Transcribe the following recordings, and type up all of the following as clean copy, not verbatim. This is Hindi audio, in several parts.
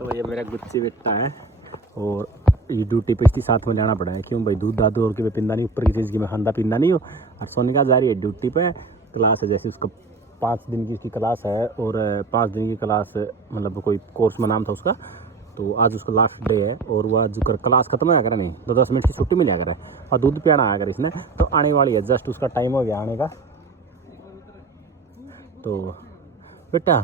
तो ये मेरा गुच्ची बेटा है और ये ड्यूटी पे इसकी साथ में जाना पड़ा है। क्यों भाई, दूध दादू और के मैं पिंदा नहीं, ऊपर की चीज़ की मैं खांदा पींदा नहीं हूँ। और सोनिका जा रही है ड्यूटी पे, क्लास है जैसे उसका 5 दिन की उसकी क्लास है और 5 दिन की क्लास मतलब कोई कोर्स में नाम था उसका। तो आज उसका लास्ट डे है और वह आज क्लास खत्म होया करे नहीं, 10 मिनट की छुट्टी मिल करे और दूध पियाना आया करे इसने। तो आने वाली है, जस्ट उसका टाइम हो गया आने का। तो बेटा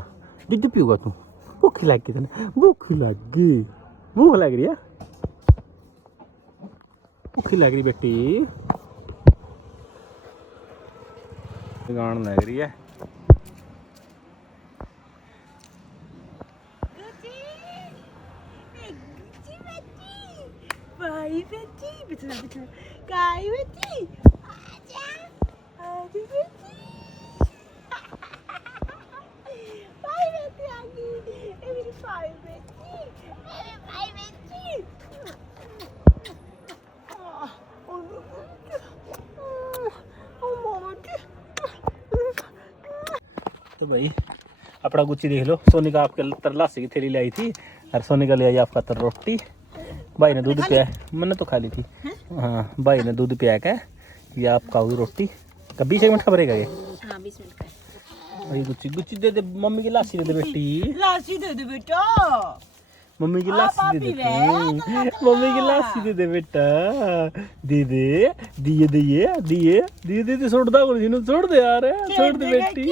दूध पीऊगा तू? भूख लग गई तेने? भूख लग गई? भूख लग रही है? भूख लग रही बेटी? गान लग रही है। Vai, Betty! Bitte, bitte. Kai, Betty! Aja! Aja, Betty! Vai, Betty, aqui! Ele vai, Betty! Ele vai, Betty! तो भाई अपना गुच्ची देख लो। सोनिका आपके तरलासी की थैली लाई थी और सोनिका ले आई आपका तर रोटी। भाई ने दूध पिया, मैंने तो खा ली थी। हाँ, भाई ने दूध पिया क्या, ये आप खाओगी रोटी। कब 20 मिनट खबरेगा ये? हाँ, 20 मिनट का। भाई गुच्ची गुच्ची दे दे, मम्मी की लासी दे दे बेटी। लासी दे दे बेटा। मम्मी की लासी दे दे, मम्मी की लासी दे दे बेटा। दे दे, दिए दिए दिए दिए दे दे, छोड़ दो जिन्हों, छोड़ दे यार, छोड़ दे बेटी।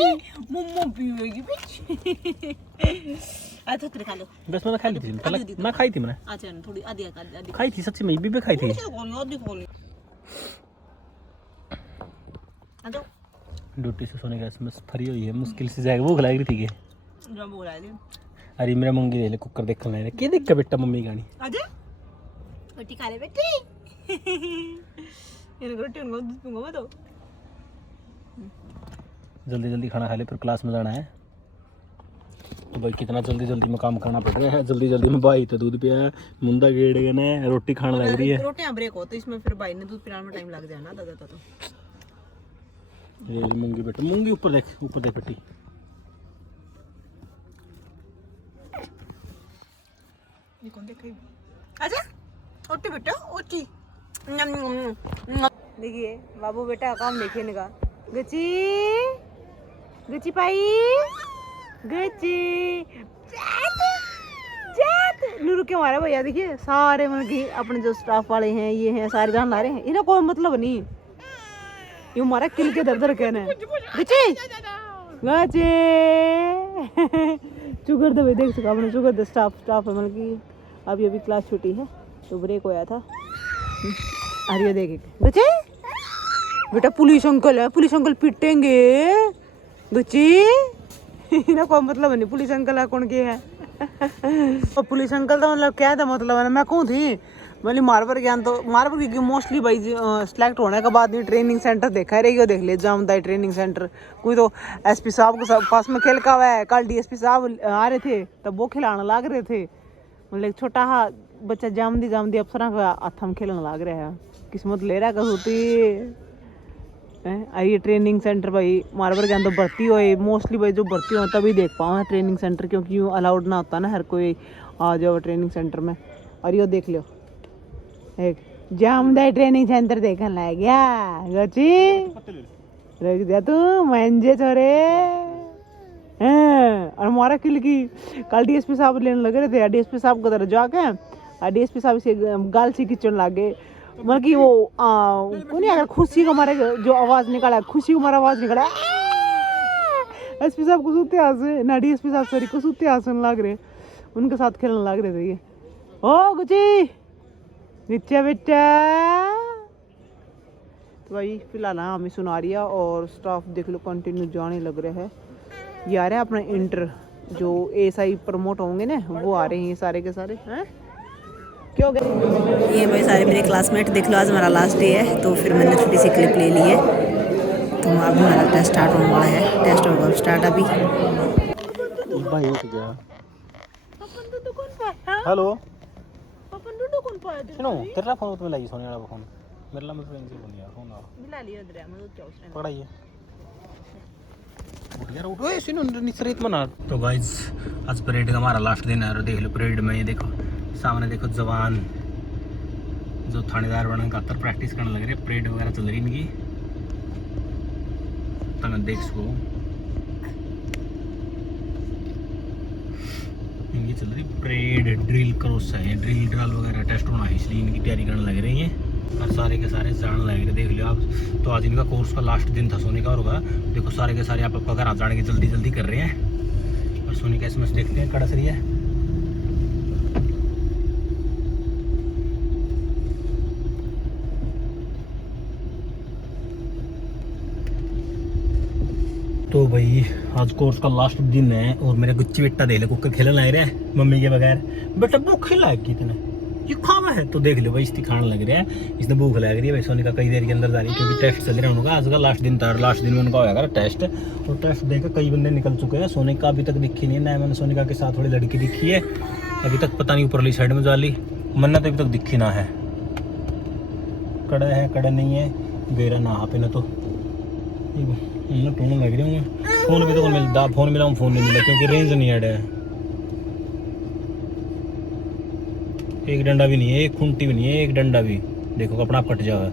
मम्मा पीवेगी बेटी। अच्छा थोड़ी खा लो। बस मैंने खा ली थी पहले, ना खाई थी मैंने। अच्छा थोड़ी आधी खाई थी सच्ची में, बीबी खाई थी। ड्यूटी से सोने का इसमें फ्री हुई है, मुश्किल से जाएगा। भूख लग रही थी के जो बोला ले। अरे मेरा मूंगी ले ले, कुकर देख ले के देख के बेटा मम्मी गानी। आजा रोटी खा ले बेटी। ये रोटी उनको दूध पीऊंगा तो जल्दी जल्दी खाना खा ले, फिर क्लास में जाना है। तो भाई कितना जल्दी जल्दी में काम करना पड़ रहा है। जल्दी जल्दी में भाई तो दूध पिया, मुंदा गेड़ गए ने, रोटी खाने लग रही है। रोटियां ब्रेक हो तो इसमें फिर भाई ने दूध पिलाने में टाइम लग जाए ना दादा। तो ये मूंगी बेटा, मूंगी ऊपर देख, ऊपर देख बेटी। ये कौन देख रही? आजा ओटी बेटा ओटी। देखिए बाबू बेटा का काम देखिए इनका। गची गची पाई गची जात नूरू के मारे भैया। देखिए सारे मतलब कि अपने जो स्टाफ वाले हैं ये हैं, सारे जान ला रहे हैं। इन्हें कोई मतलब नहीं, ये हमारा किल के दर दर कहना है। गची गची चुगर दे, देख सका अपने चुगर दे स्टाफ है मतलब कि अभी अभी क्लास छुट्टी है तो ब्रेक होया था। अरे देखे बच्चे बेटा, पुलिस अंकल है, पुलिस अंकल पिटेंगे बच्चे। ना कोई मतलब नहीं, पुलिस अंकल है कौन के है। तो पुलिस अंकल तो मतलब क्या था मतलब है, मैं कहूँ थी मतलब मार्बर ज्ञान तो मार्बर की मोस्टली भाई सिलेक्ट होने के बाद नहीं ट्रेनिंग सेंटर देखा है, देख ले जामदा ट्रेनिंग सेंटर। कोई तो एसपी साहब के पास में खेल का हुआ है। कल डीएसपी साहब आ रहे थे तब वो खिलाने लग रहे थे, मतलब छोटा हा बच्चा जामदी अफसर का हाथ में खेलने लग रहा है। किस्मत ले रहा होती ये ट्रेनिंग सेंटर भाई मार्बर ज्ञान तो भर्ती हो मोस्टली भाई, जो भर्ती हो तभी देख पाऊँ ट्रेनिंग सेंटर, क्योंकि यूँ अलाउड ना होता ना हर कोई आ जाओ ट्रेनिंग सेंटर में। और यो देख लो एक जामदा ट्रेनिंग सेंटर देखने लग गया। गची रख दिया तू मंजे छोरे। और हमारा किल की कल डीएसपी साहब लेने लग रहे थे। डीएसपी साहब को तरह जाके डीएसपी साहब से गाल सी खींचने लग गए, मतलब कि वो कौन अगर खुशी को हमारे जो आवाज निकाला, खुशी को हमारा आवाज निकाला। एसपी साहब को सुते हंसे ना, डीएसपी साहब सॉरी को सुते हंसने लग रहे, उनके साथ खेलने लग रहे थे ये। ओ गुची नीचे बेटा। तो भाई फिलहाल हमें सुना रही है और स्टाफ देख लो कंटिन्यू जाने लग रहे हैं। ये आ रहे हैं अपना इंटर जो एसआई प्रमोट होंगे ना, वो आ रहे हैं ये सारे के सारे हैं। क्यों गए ये भाई सारे मेरे क्लासमेट। देख लो आज हमारा लास्ट डे है तो फिर मैंने छोटी सी क्लिप ले ली है। तो अभी हमारा टेस्ट स्टार्ट होने वाला है, टेस्ट होगा स्टार्ट अभी। भाई उठ गया। हेलो सुनो, तेरा फोन तो लगी सोने वाला फोन मेरे ला, मतलब इनसे फोन यार फोन आ मिला लिया इधर मैं तो क्या उस टाइम पकड़ाइए। तो गाइस आज परेड का हमारा लास्ट दिन है और देख लो परेड में, ये देखो सामने देखो जवान जो थानेदार बनने खातर प्रैक्टिस करने लग रहे, परेड वगैरह चल रही इनकी, तो मैं देख सको इनकी चल रही परेड, ड्रिल क्रॉस है, ड्रिल ड्राल वगैरह टेस्ट होना है, इसलिए इनकी तैयारी करने लग रही है और सारे के सारे जाने लग रहे, देख लो आप। तो आज इनका कोर्स का लास्ट दिन था सोने का, होगा देखो सारे के सारे आप घर आ जाने की जल्दी जल्दी कर रहे हैं। और सोने का एसएमएस देखते हैं कड़ा सही है। तो भाई आज कोर्स का लास्ट दिन है और मेरे गुच्ची बेटा देख ले कुकर खेलने लग रहा है मम्मी के बगैर, बेटा भूख लाएगी इतने ये खावा है, तो देख लो भाई इसकी खाने लग रहा है, इसने भूख लग रही है भाई। सोनी का कई देर के अंदर जा रही है क्योंकि टेस्ट चल रहा है उनका, आज का लास्ट दिन था, लास्ट दिन में उनका होगा टेस्ट, और टेस्ट देकर कई बंदे निकल चुके हैं। सोनी का अभी तक दिखी नहीं है, मैंने सोनिका के साथ थोड़ी लड़की दिखी है अभी तक, पता नहीं ऊपरली साइड में जाली मन्ना तो अभी तक दिखी ना है, कड़े है कड़े नहीं है बेरा ना पे ना, तो टूने लग रही हूँ। फोन भी तो मिलता, फोन मिला फोन नहीं मिला क्योंकि रेंज नहीं ऐड है, एक डंडा भी नहीं है, एक खूंटी भी नहीं है, एक डंडा भी देखो अपना आप कट जाओ,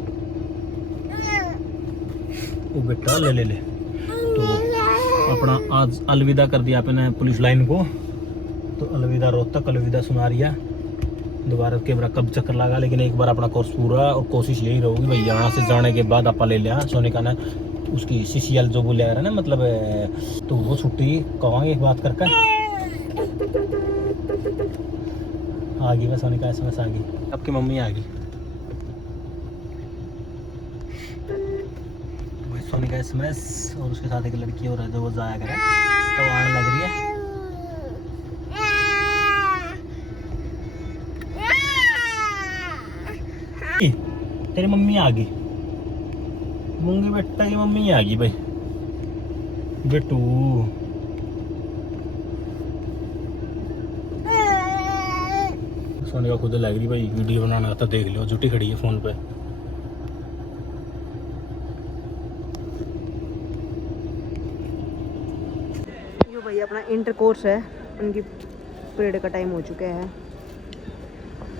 वो बेटा ले ले ले। तो अपना आज अलविदा कर दिया आपने पुलिस लाइन को, तो अलविदा रोहतक, अलविदा सुनारिया, दोबारा के बार कब चक्कर लगा, लेकिन एक बार अपना कोर्स पूरा, और कोशिश यही रहेगी भाई यहाँ से जाने के बाद आप ले लिया सोनिका ने उसकी सीसीएल जो बोले आ रहा है ना, मतलब तो वो छुट्टी कहेंगे बात करके आ गई, बस सोनिका एसएमएस आ गई, आपकी मम्मी आ गई, सोनिका एसएमएस, और उसके साथ एक लड़की और है जो वो जाया करे, तो आने लग रही है। तेरी मम्मी आ गई, मूंगी बेटा की मम्मी आ गई भाई, बेटू सोने का खुद लग रही भाई, वीडियो बनाना आता देख लो, जुटी खड़ी है फोन पे। यो भाई अपना इंटर कोर्स है, उनकी पीरियड का टाइम हो चुका है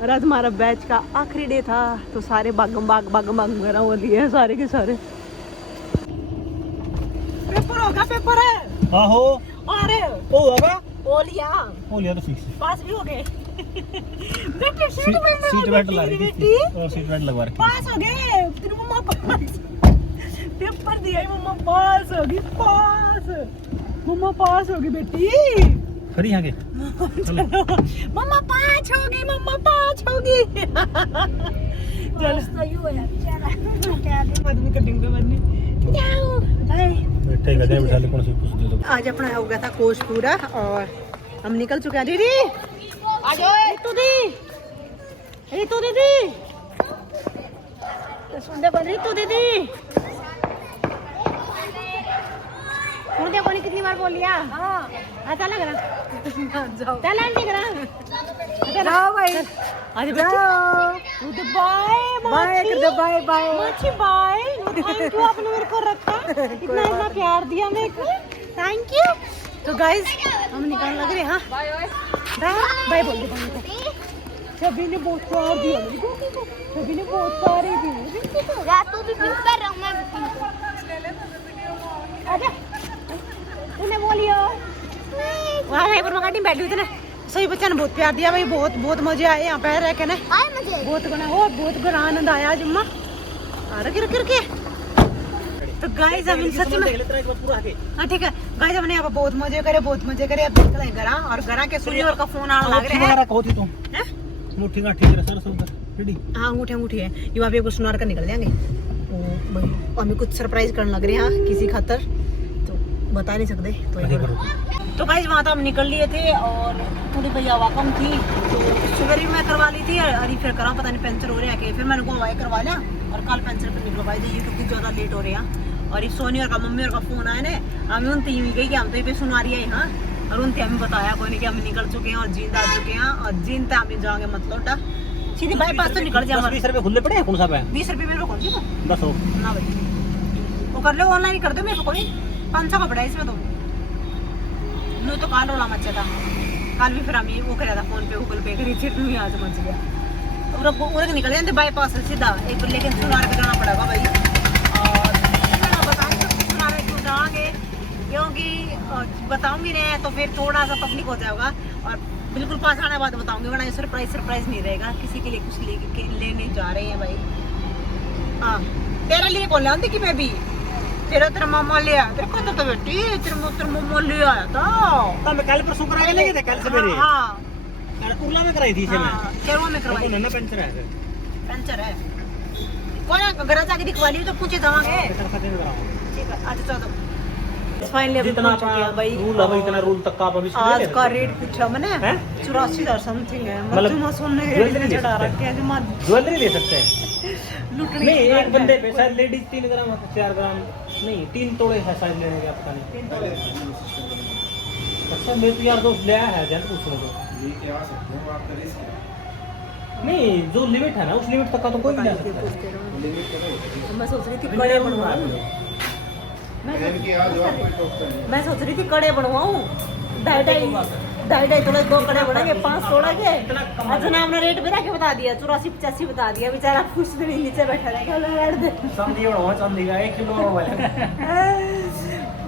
और आज हमारा बैच का आखिरी डे था, तो सारे बागम बाग वगैरह हो लिए सारे के सारे। पेपर होगा, पेपर है आहो, अरे ओ होगा, ओ लिया तो फिक्स पास भी हो गए। बेटे सीट बेल्ट लगा रही थी और सीट बेल्ट लगवा रखी, पास हो गए, तेरी मम्मा पास, पेपर दिया मम्मा पास हो गई, मम्मा पास हो गई बेटी, खड़ी आगे मम्मा पाँच हो गई, मम्मा पाँच हो गई। कटिंग पे बननी बैठे गधे बिठा ले, कौन सी पूछ दे दो। आज अपना हो गया था कोर्स पूरा और हम निकल चुके हैं। दीदी रितु दीदी सुन दे बन रितु दीदी, मुझे कोनी कितनी बार बोल लिया, अच्छा लग रहा, चल आंटी करा, जाओ भाई, आज जाओ, बाय बाय बाय माची बाय, थैंक यू आपने मेरे को रखा, इतना प्यार दिया मेरे को, थैंक यू। तो गाइस हम निकलने लग रहे हैं, हाँ बाय बोल दे, सभी ने बहुत प्यार दिया मेरे को, सभी ने बहुत प्यार दिया, रातों भी पिंक कर रहा हूं मैं, आजा तूने बोलियो वहाँ भाई पर मगाटी बैठी हुई थी, सभी बच्चा ने बहुत प्यार दिया भाई, बहुत बहुत मजे आए यहाँ पे रह के ना, बहुत गुना हो, बहुत गुना आनंद आया जुम्मा, रख के। तो गाइस हम सच में हाँ ठीक है गाइस, हमने यहाँ पे बहुत मजे करे, अब निकले घरा, और घरा के सुनियोर का फोन आने लग रहा है, कहो थी तुम मुट्ठी का ठीक है सर सब रेडी, हाँ अंगूठी है, ये वहाँ पे कुछ सुनार कर निकल जाएंगे, तो भाई हमें कुछ सरप्राइज करने लग रहे हैं किसी खातर, तो बता नहीं सकते। तो गाइस वहाँ तो हम निकल लिए थे और थोड़ी भैया हवा कम थी, तो शुगर भी मैं करवा ली थी, अरे फिर करा पता नहीं पंचर हो रहा है कि, फिर मैंने को हवाई करवा लिया और कल पंचर पर निकलवाई दी, ये क्योंकि ज़्यादा लेट हो रहे हैं। और इस सोनी और का मम्मी और का फोन आया ना, हमें उन तीन गई कि हम तो ये पे सुना रही है यहाँ, और उनसे हमें बताया कोई नहीं कि हम निकल चुके हैं और जींद आ चुके हैं, और जींद तक हम जाएंगे मतलब सीधी बाईपास तो निकल जाए। 20 रुपए खुले पड़े कौन सा है? 20 रुपये मेरे को कौन सी 10 ना भाई, वो कर लो ऑनलाइन कर दो मेरे को, कोई 500 का पड़ा है इसमें तो। नू तो काल रोला मचा था काल भी फिर हम वो करा था फोन पे गूगल पे करी थी नू यहाँ से मच गया और निकल जाते बाईपास से सीधा एक लेकिन सुनार पे जाना पड़ेगा भाई और सुनार पे क्यों जाओगे क्योंकि बताऊंगी नहीं तो फिर थोड़ा सा पब्लिक हो जाएगा और बिल्कुल पास आने के बाद बताऊंगी वरना ये सरप्राइज नहीं रहेगा किसी के लिए कुछ लेने जा रहे हैं भाई। हाँ तेरे लिए कौन लाती कि मैं भी तेरा मामा ले आया तेरे को तो बेटी तेरा मामा ले आया था तो मैं कल परसों करा के लेके थे कल सवेरे। हाँ उला में कराई थी इसे मैं केरवा में करवाई नन्ना पंचर है कौन घर जाके दिखवा ली तो पूछे जावांगे ठीक है आज चलो फाइनली अभी जितना पहुंच चुके हैं भाई रूल है इतना रूल तक का आप अभी आज का रेट पूछा मैंने 84,000 समथिंग है मतलब सोने के रेट चढ़ा रखे हैं जो ज्वेलरी ले सकते हैं लूटने नहीं एक बंदे पे शायद लेडीज 3 ग्राम 4 ग्राम नहीं 3 तोड़े है शायद लेने का पता नहीं। अच्छा मैं तो यार दोस्त ले आया है जान पूछने को नहीं जो लिमिट है ना उस लिमिट तक का तो कोई नहीं ले सकता। मैं सोच रही थी कड़े बनवाऊं मैं सोच रही थी कड़े बनवाऊं 2.5 तोड़े 2 कड़े बनाएंगे 5 तोड़ा के अच्छा ना हमने रेट भी के बता दिया 84-85 बता दिया बेचारा खुश नहीं नीचे बैठा रहेगा चांदी और चांदी का 1 किलो वाला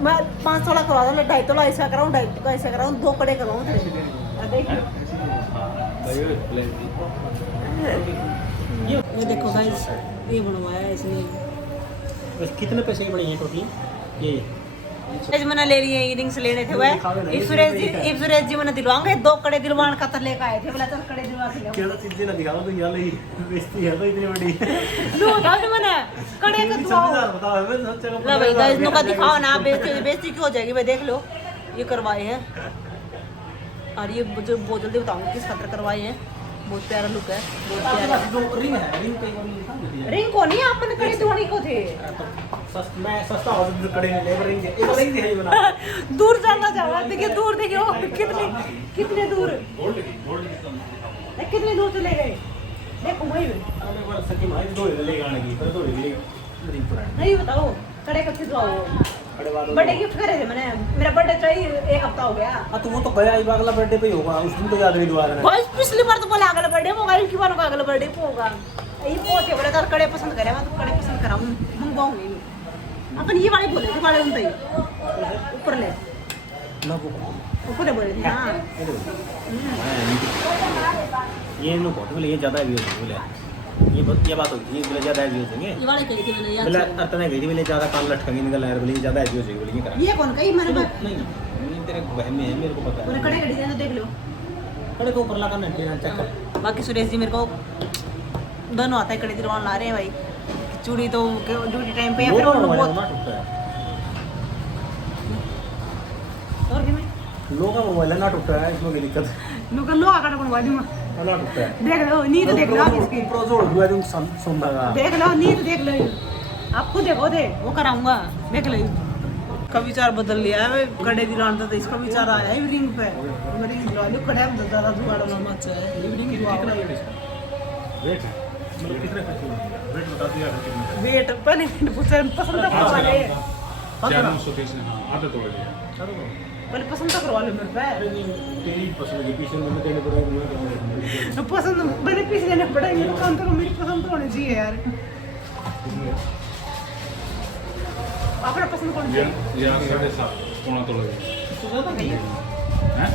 मैं 5 तोड़ा करवा दूं 2.5 तोड़ा ऐसा कराऊं 2.5 का ऐसा कराऊं 2 कड़े करवाऊं ये देखो गाइस ये बनवाया है इसने कितने पैसे की पड़ी है टोटल ये मैंने ले लिए इयरिंग्स लेने थे वह इफ सुरेश जी मैंने दिलवाऊंगे 2 कड़े दिलवान का लेकर आए थे बोला चल कड़े दिलवा के क्या तो चीजें ना दिखाओ तो ये वाली बेइज्जती है तो इतनी बड़ी लो बताओ मैंने कड़े का दिखाओ बताओ मैं सोचा ला भाई गाइस नो का दिखाओ ना बेइज्जती क्यों हो जाएगी भाई देख लो ये करवाए हैं और ये जो बहुत जल्दी बताऊंगी किस खातर करवाए हैं बहुत प्यारा लुक है बहुत प्यारा रिंग है रिंग पे वाली लिखा है रिंग को नहीं आपने कड़े दिवानी को थे मैं सस्ता हो तो कड़े में ले रिंग एक रिंग है बना दूर जाना चाहा देखिए दूर देखिए कितने दूर कितने दूर चले गए देखो वही मैं बार सकी मार दो ले गाने की पर दो ले रिंग पुरानी नहीं बताओ कड़े कब से दुआओ बर्थडे गिफ्ट करे थे मैंने मेरा बर्थडे चाहिए 1 हफ्ता हो गया हां तो वो तो गया ही अगला बर्थडे पे ही होगा उस दिन तो याद नहीं दोबारा भाई पिछली बार तो बोला अगला बर्थडे होगा इनकी बार का अगला बर्थडे होगा ये पहुंचे बोले कर कड़े पसंद करे मैं तो कड़े पसंद कराऊं मंगवाऊंगी अपन ये वाले बोले थे वाले उनते ऊपर ले ना वो ऊपर ले बोले हां ये नो बहुत बोले ये ज्यादा व्यूज बोले ये बात होगी ये बोले ज्यादा व्यूज होंगे ये वाले कही थी मैंने यार बोले अतने गई थी बोले ज्यादा कान लटकेंगे निकल आए बोले ज्यादा व्यूज होगी बोले ये करा ये कौन कही मैंने नहीं तेरे बहन में है मेरे को पता है पूरे कड़े कड़ी जाने देख लो कड़े को ऊपर लगा ना चेक कर बाकी सुरेश जी मेरे को दोनों आता है कड़े दिलवान ला रहे हैं भाई चूड़ी तो ड्यूटी टाइम पे या फिर उन लोग बहुत और क्या मैं लोगों का मोबाइल है ना टूटा है इसमें कोई दिक्कत लोग लो आकर बनवा दूंगा ना टूटा है देख लो नींद देख लो आप इसकी प्रो जोड़ दुआ दूं सुंदरगा देख लो नींद देख लो आपको देखो दे वो कराऊंगा देख लो का विचार बदल लिया है कड़े दिलान था इसका विचार आया है रिंग पे मेरी दिला लो कड़े में ज्यादा जुगाड़ ना मत है रिंग दिलवा वेट मतलब कितने खर्च वेट बता दिया वेट पहले पसंद करवा ले पहले पसंद करवा लो मेरे पे तेरी पसंद की पीछे में देने पड़ेगा पसंद मैंने पीछे देने पड़ेंगे तो काम तो मेरी पसंद तो होनी चाहिए यार अपना पसंद कौन सी या 7.5 पौना तोला ये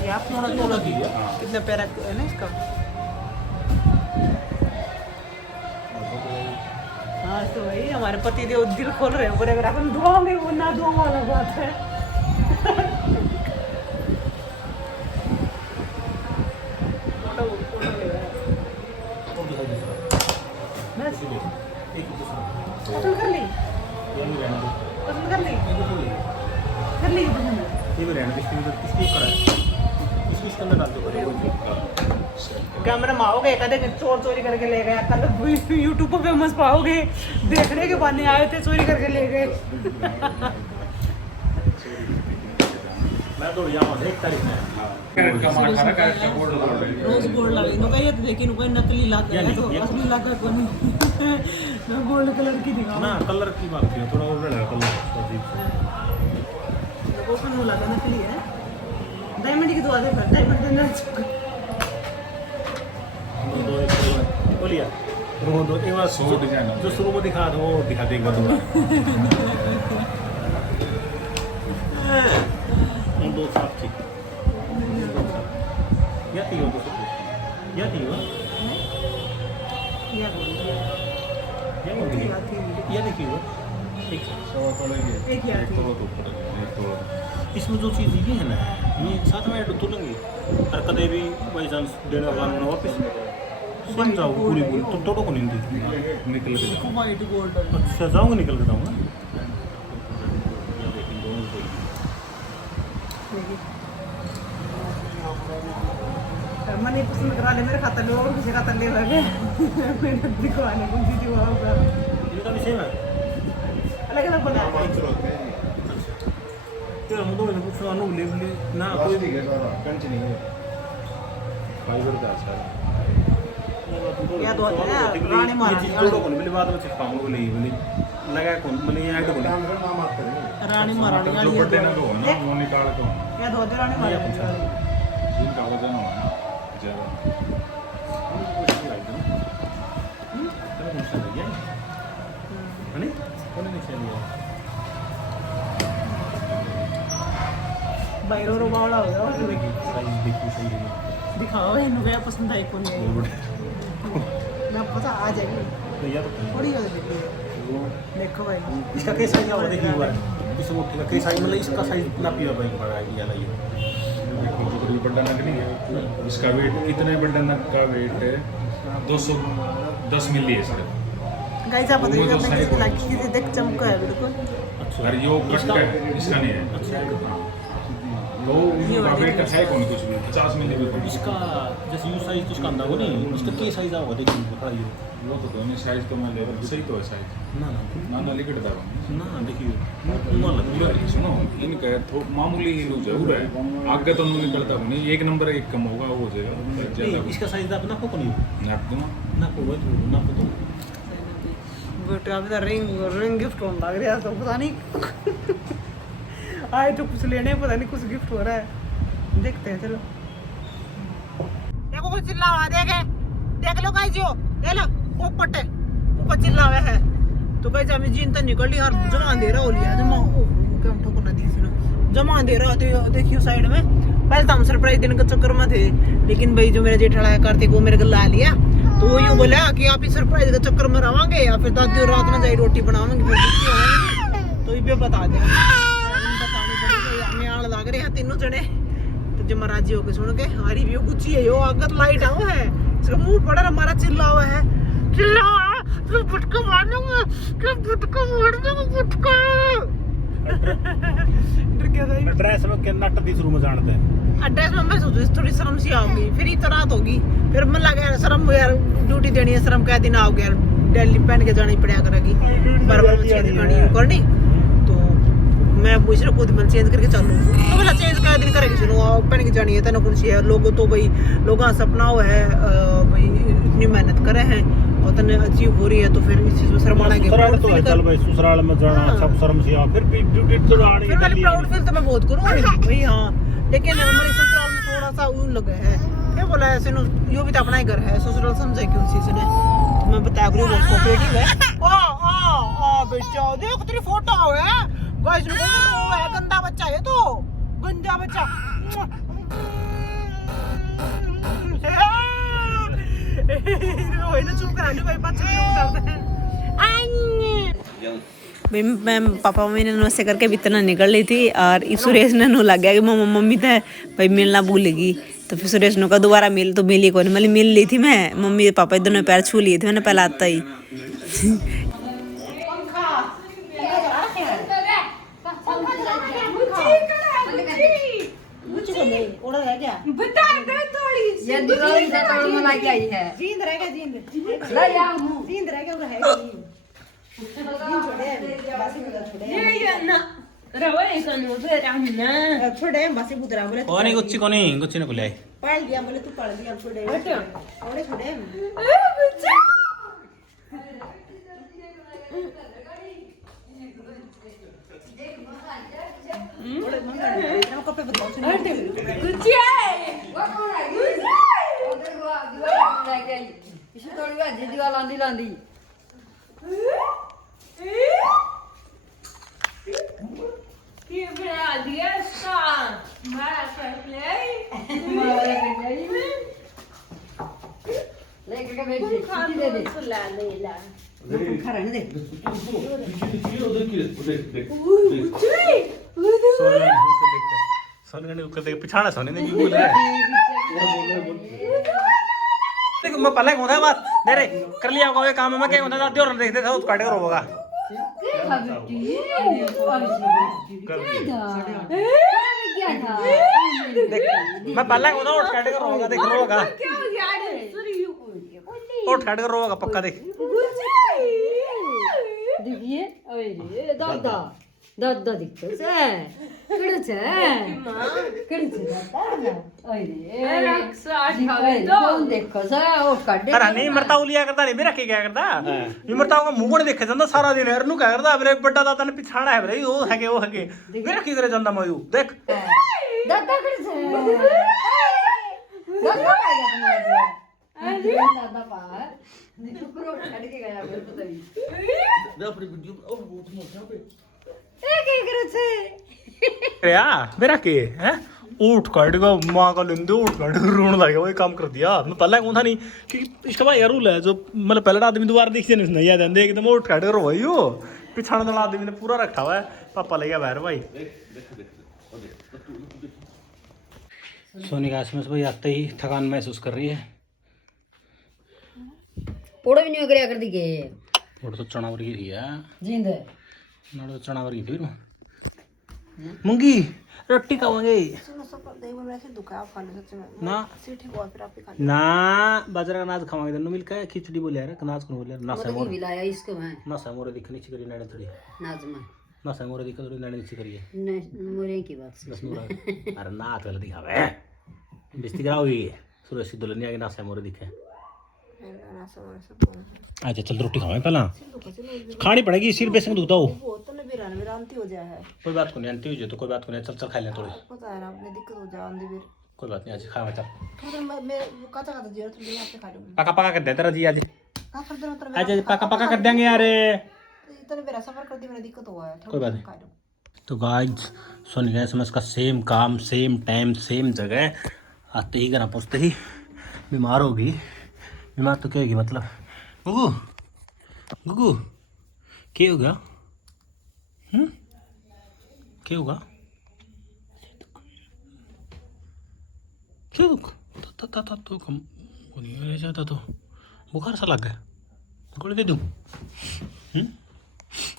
आप पौना तोला की कितना पैरा है ना इसका हाँ तो भाई हमारे पति देव दिल खोल रहे हैं पूरे अगर अपन दुआओगे वो ना दुआ वाला बात है पसंद कर ली पसंद कर ली कर ली ये भी रहना इसकी करा इसके अंदर डाल दो कैमरा माओगे कदे चोर चोरी करके ले गया कल यूट्यूब पर फेमस पाओगे देखने के बाद आए थे चोरी करके ले गए मैं तो यहाँ 1 तारीख में कैरेट का मार खा रहा कैरेट का गोल्ड गोल्ड रोज गोल्ड लगे नो कहिए तो लेकिन कोई नकली लाता है तो असली लाता कौन ना गोल्ड कलर की दिखाओ ना कलर की बात की थोड़ा और लगा कलर अजीब से वो कौन लगा नकली है डायमंड की दुआ दे पर डायमंड देना बोलिए वो दो एक बार सौ डिजाइन जो शुरू में दिखा दो वो दिखा दे एक बार दोबारा उन दो साफ थी या थी वो दो या थी वो या देखिए वो एक सवा तोले की एक ही आती है। तोलो तो ऊपर एक तोलो इसमें जो चीज़ ये है ना ये साथ में ऐड तुलेंगे और कदे भी बाई चांस देना वाला वापस सुन जाओ पूरी पूरी तो तोड़ो को नहीं दी निकल के वाइट गोल्डन अच्छा जाऊँगा निकल के जाऊँगा मैंने पसंद करा ले मेरे खातर ले और किसी खातर ले लगे मैंने दिखवाने को दी थी वहाँ पर इनका भी सेम है अलग अलग बना तेरा मुझे तो कुछ अनु ले ले ना कोई भी कंटिन्यू फाइबर का अच्छा या दो है रानी ये महारानी चीज़ तोड़ो को नहीं बोले बाद में चिपकाऊंगा बोले बोले लगा कौन बोले ये ऐड को नहीं रानी महारानी जो बर्थडे ना हो ना वो निकाल के या दो रानी महारानी जिनका वजन हो ना ज्यादा बाइरो रो बावला हो गया दिखाओ इन्हें क्या पसंद आई कौन है मैं पता आ जाएगी थोड़ी हो जाएगी देखो भाई इसका कैसा साइज हुआ देखिए हुआ इस मोटे का कैसा साइज मतलब इसका साइज ना पिया भाई बड़ा है ये ये बड़ा नग नहीं है इसका वेट इतने बड़ा नग का वेट है 210 मिली है इसका गाइस आप बताइए मैं किसी लड़की से देख चमका है बिल्कुल और यो कट का इसका नहीं है अच्छा वो उनका वेट है कौन कुछ भी 50 मिली भी कम इसका जैसे यू साइज तो इसका अंदर हो नहीं इसका क्या साइज होगा देखिए बताइए वो तो दोनों साइज तो मैं ले सही तो है साइज ना ना ना लिखट था ना देखिए उम्र लग पूरा सुनो इनका तो मामूली लूज जरूर है आगे तो नहीं निकलता नहीं एक नंबर एक कम होगा वो हो जाएगा ज्यादा इसका साइज आप ना को नहीं नाप दूंगा ना को तो ना को तो बेटा अभी तो रिंग गिफ्ट होने लग रहा है तो पता नहीं आए तो कुछ लेने पता नहीं कुछ गिफ्ट हो रहा है देखते हैं चलो देखो कुछ चिल्ला रहा देखे देख लो गाइस जो देख लो पोपट है ऊपर चिल्ला हुआ है तो गाइस हमें जीन तो निकल ली और जमा दे रहा हो लिया जमा कम ठोकर ना दी सी जमा दे रहा थे देखियो साइड में पहले तो हम सरप्राइज देने के चक्कर में थे लेकिन भाई जो मेरा जेठाला है कार्तिक वो मेरे को ला लिया तो वो यूँ बोला कि आप ही सरप्राइज के चक्कर में रहोगे या फिर दादी और रात में जाई रोटी बनाओगे फिर दुखी होंगे तो ये बता दे हमें लग रहे हैं तीनों जने तो जब राजी होके सुन के हमारी भी गुच्छी है यो आगत लाइट आओ है इसका मुंह पड़ा हमारा चिल्ला हुआ है चिल्ला तो फुटका मार दूंगा तो फुटका मार दूंगा फुटका डर गया था ड्रेस में के नट दी शुरू में जानते हैं एड्रेस में मैं सोचू थोड़ी शर्म सी आऊंगी फिर इतना रात होगी फिर मन लगा यार शर्म यार ड्यूटी देनी है शर्म क्या दिन आओगे यार दिल्ली पहन के जानी पड़ा करेगी बार-बार मुझे करनी तो मैं पूछ रहा खुद मन चेंज करके चलूँ तो बोला चेंज क्या दिन करेगी सुनो पहन के जानी है तेना कौन सी है लोगों तो भाई लोगों का सपना हुआ है भाई इतनी मेहनत करे हैं और तने अचीव हो रही है तो फिर इस चीज में शर्माना के तो है चल भाई ससुराल में जाना सब शर्म से फिर भी ड्यूटी तो आनी फिर वाली प्राउड फील तो मैं बहुत करूँ भाई हाँ लेकिन हमारे ससुराल में थोड़ा सा ऊन लगा है फिर बोला ऐसे यो भी तो अपना ही घर है ससुराल समझे क्यों चीज ने तो मैं बताया करूँ बहुत कोऑपरेटिव है आ बेटा देख तेरी फोटो है गाइस ने वो है गंदा बच्चा है तो गंदा बच्चा चुप करा लो भाई बच्चे क्यों करते हैं भाई मैं पापा मम्मी ने नमस्ते करके भी इतना निकल रही थी और सुरेश ने नो लग गया कि मम्मी तो भाई मिलना भूलेगी तो फिर सुरेश ने कहा दोबारा मिल तो मिली कौन मतलब मिल ली थी मैं मम्मी पापा दोनों पैर छू लिए थे मैंने पहले आता ही कोनी गुच्ची ने बुलाए पढ़ लिया बोले तू पढ़ लिया छोड़े छोड़े छोड़े मैं कपड़े बदलाऊं सुनिए गुच्ची वो कौन है उधर दीवार लेके आई इसे थोड़ी बाजी दीवार लांदी लांदी Que bradesca! Maracanã! लेके के बैठ छुट्टी दे दे Lá, Leila. खा रहने दे सोने ने उसको देख पिछाड़ा सोने ने भी बोल रहा है देखो मैं पहले कौन था बात दे रे कर लिया होगा ये काम मैं क्या होता था और देखते थे उस काटे कर होगा क्या था बेटी क्या था देख मैं पहले कौन था उठ काटे कर होगा देख लो होगा Que o Yara subiu. उठ काटे कर होगा पक्का देख देखिए ओए दादा दादा दिखतो से कडे छे दादा ओए Era que só रे कौन देखो से ओ काटे अरे नहीं मरता उलिया करता नहीं मेरा क्या करता ये मरता होगा मुंह को देखे ਜਾਂਦਾ सारा दिन यार नु क्या करता मेरे बड़ा दादा ने पिछाड़ा है रे वो है मेरा की करे ਜਾਂਦਾ मयू देख दादा कडे छे दादा काय तुम्हारे दादा पा देखो प्रो काट के गया फिर पता नहीं क्या करे छे या मेरा के है उठ काटेगा माँ का लेंदे उठ काटेगा रोने लगा वही काम कर दिया मैं पहले कौन था नहीं कि इसका भाई यार रूल है जो मतलब पहले आदमी दोबारा देखते नहीं याद आते एकदम उठ काटेगा रो भाई हो पिछाने वाला आदमी ने पूरा रखा हुआ है पापा ले गया बाहर भाई सोनी का एसएमएस भाई आते ही थकान महसूस कर रही है पोड़ो भी नहीं करे कर दी के और तो चनावर की रही है जिंद नाड़ो तो चनावर की थी फिर मूंगी रोटी खाओगे सुनो सब देख मैं ऐसे दुखा आप खाने सच में ना सीट है बहुत फिर आप ही खा ना बाजरा का नाच खावांगे दोनों मिलकर खिचड़ी बोले यार नाच को बोले ना मतलब भी लाया इसको मैं ना मोरे दिखनी चाहिए नाड़े थोड़ी नाजमा ना मोरे दिखा थोड़ी नाड़े नीचे करिए मोरे की बात बस नूरा अरे नाच वाला दिखावे बेइज्जती कराओगी सुरेश दुल्हनिया के ना मोरे दिखे अच्छा चल रोटी खावे पहला खानी पड़ेगी सिर बेसन दुखता हो वो तो ना बिरान में आंती हो जाए है कोई बात को नहीं आंटी हो जाए तो कोई बात को नहीं चल चल खा ले थोड़ी पता है ना अपने दिक्कत हो जाए आंधी फिर कोई बात नहीं आज खावा चल थोड़ा मैं काचा काचा जीरा तुम यहाँ पे खा लूंगी पका पका कर दे तेरा जी आज हाँ कर देना तेरा आज पका पका कर देंगे यार इतना मेरा सफर कर दी मेरा दिक्कत हुआ है कोई बात नहीं तो गाइस सोनी का एसएमएस का सेम काम सेम टाइम सेम जगह आते ही घर पहुँचते ही बीमार होगी बीमार तो क्या होगी मतलब गुगू गुगू क्या होगा क्या होगा क्या दुख तो कम नहीं रह जाता तो बुखार सा लग गया गोली दे दूँ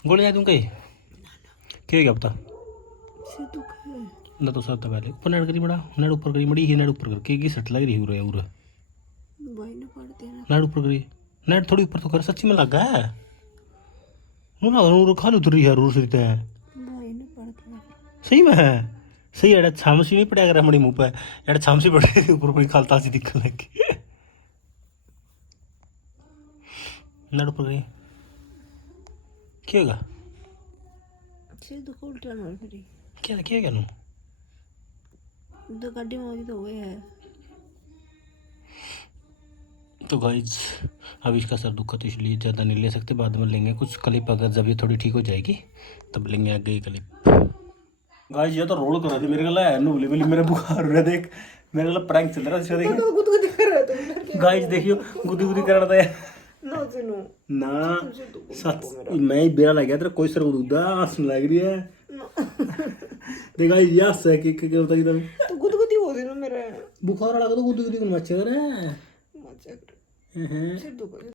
गोली दे दूँ कहीं क्या होगा बता ना तो सर पहले ऊपर नेट करी बड़ा नेट ऊपर करी मड़ी ही नेट ऊपर करके की सट लग रही हो रहा है उरा नेट ऊपर करी नेट थोड़ी ऊपर तो कर सच्ची में लगा है नूर खाली उतर रही है रूस रहते हैं सही में है सही है छामसी नहीं पड़ा कर मड़ी मुँह पे यार छामसी पड़े ऊपर कोई खालता सी दिक्कत लगी नेट ऊपर करी क्या होगा सिर दुख उल्टा ना फिर क्या क्या नू तो गाड़ी में तो हुए है तो गाइज अब इसका सर दुखा तो इसलिए ज़्यादा नहीं ले सकते बाद में लेंगे कुछ क्लिप अगर जब ये थोड़ी ठीक हो जाएगी तब लेंगे आगे क्लिप गाइज ये तो रोल करा थी मेरे गला है नो बोली मेरा बुखार हो रहा देख मेरे गला प्रैंक चल रहा है देखिए गुदगुदी कर रहा था गाइज देखियो गुदी गुदी कर रहा था यार ना सुनो ना सच मैं ही बेरा लग गया तेरा कोई सर गुदा हंसने लग रही है देख गाइज यस है कि क्या होता है तो गुदगुदी हो रही ना मेरे बुखार लगा तो गुदी गुदी को मच रहा है सिर दुख